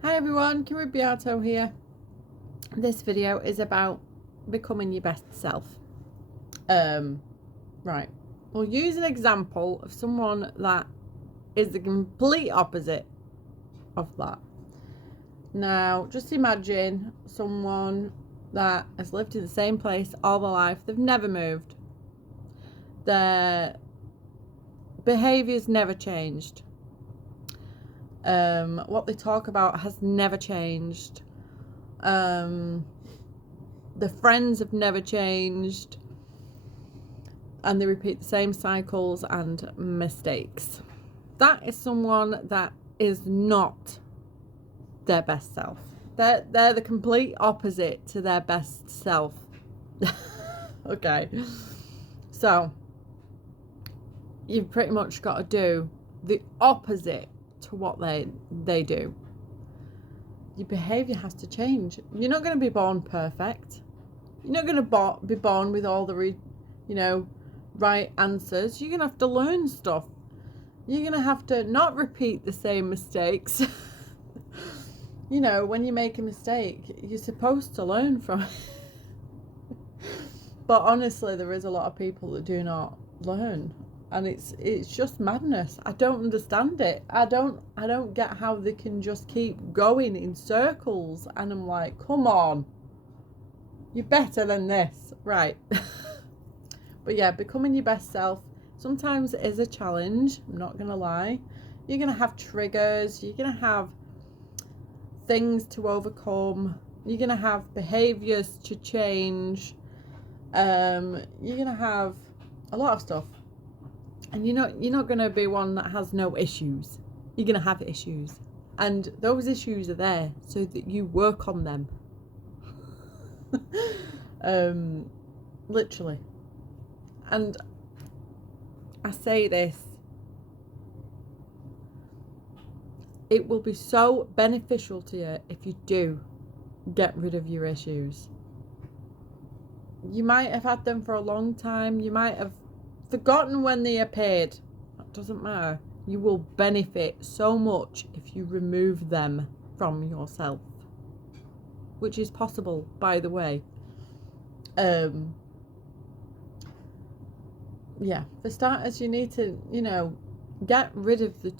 Hi everyone, Rigby Artho here. This video is about becoming your best self. Right. We'll use an example of someone that is the complete opposite of that. Now, just imagine someone that has lived in the same place all their life. They've never moved. Their behaviour's never changed. What they talk about has never changed. The friends have never changed, and they repeat the same cycles and mistakes. That is someone that is not their best self. They're the complete opposite to their best self. Okay, so you've pretty much got to do the opposite to what they do. Your behavior has to change. You're not going to be born perfect. You're not going to be born with all the right answers. You're going to have to learn stuff. You're going to have to not repeat the same mistakes. When you make a mistake, you're supposed to learn from it. But honestly, there is a lot of people that do not learn, and it's just madness. I don't understand it. I don't get how they can just keep going in circles, and I'm like, come on, you're better than this, right? But yeah, becoming your best self sometimes is a challenge. I'm not gonna lie. You're gonna have triggers. You're gonna have things to overcome. You're gonna have behaviors to change. You're gonna have a lot of stuff, and you're not gonna be one that has no issues. You're gonna have issues, and those issues are there so that you work on them. Literally. And I say this, it will be so beneficial to you if you do get rid of your issues. You might have had them for a long time. You might have forgotten when they appeared. That doesn't matter. You will benefit so much if you remove them from yourself, which is possible, by the way. Yeah, for starters, you need to, get rid of the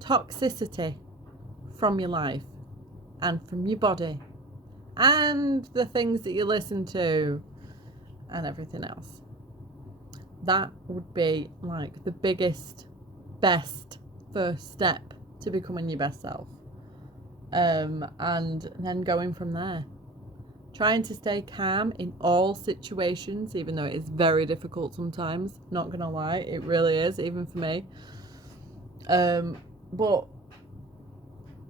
toxicity from your life and from your body and the things that you listen to and everything else. That would be like the biggest, best first step to becoming your best self. And then going from there. Trying to stay calm in all situations, even though it is very difficult sometimes. Not gonna lie, it really is, even for me. But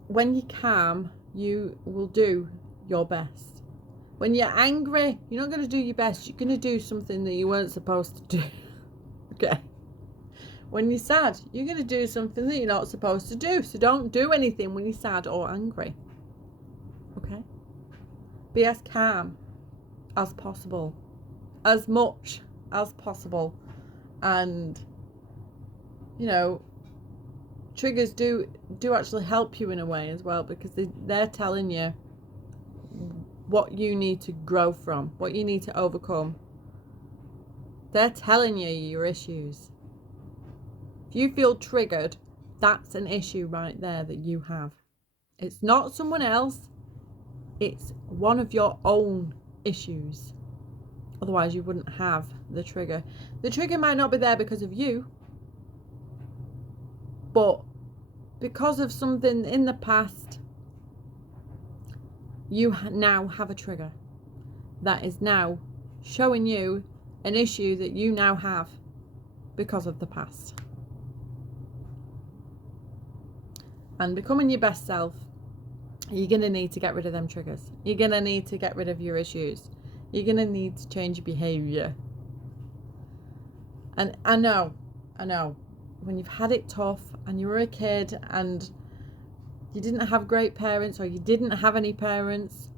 when you're calm, you will do your best. When you're angry, you're not going to do your best. You're going to do something that you weren't supposed to do. Okay. When you're sad, you're going to do something that you're not supposed to do. So don't do anything when you're sad or angry. Okay? Be as calm as possible. As much as possible. And, triggers do actually help you in a way as well, because they're telling you what you need to grow from, what you need to overcome. They're telling you your issues. If you feel triggered, that's an issue right there that you have. It's not someone else, it's one of your own issues. Otherwise you wouldn't have the trigger. The trigger might not be there because of you, but because of something in the past, you now have a trigger that is now showing you an issue that you now have because of the past. And becoming your best self, you're going to need to get rid of them triggers. You're going to need to get rid of your issues. You're going to need to change your behavior. And I know, when you've had it tough and you were a kid and you didn't have great parents, or you didn't have any parents,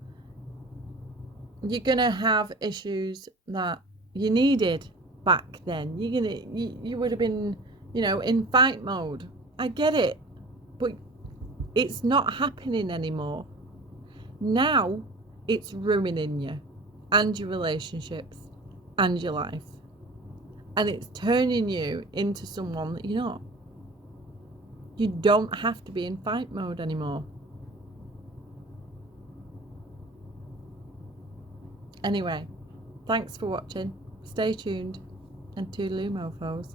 you're going to have issues that you needed back then. You would have been, in fight mode. I get it. But It's not happening anymore. Now it's ruining you and your relationships and your life. And it's turning you into someone that you're not. You don't have to be in fight mode anymore. Anyway, thanks for watching. Stay tuned and toodaloo, mofos.